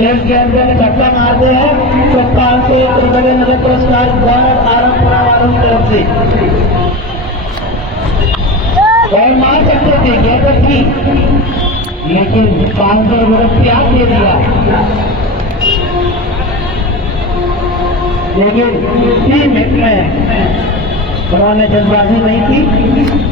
एक गेंद में धक्का मारते हैं तो 501 रुपए के नगद पुरस्कार गौरव आरामपुरा वालों की तरफ से और मार सकते थे गेंद थी लेकिन 500 रुपये त्याग दे दिया। लेकिन 3 मिनट में उन्होंने जल्दबाजी नहीं की।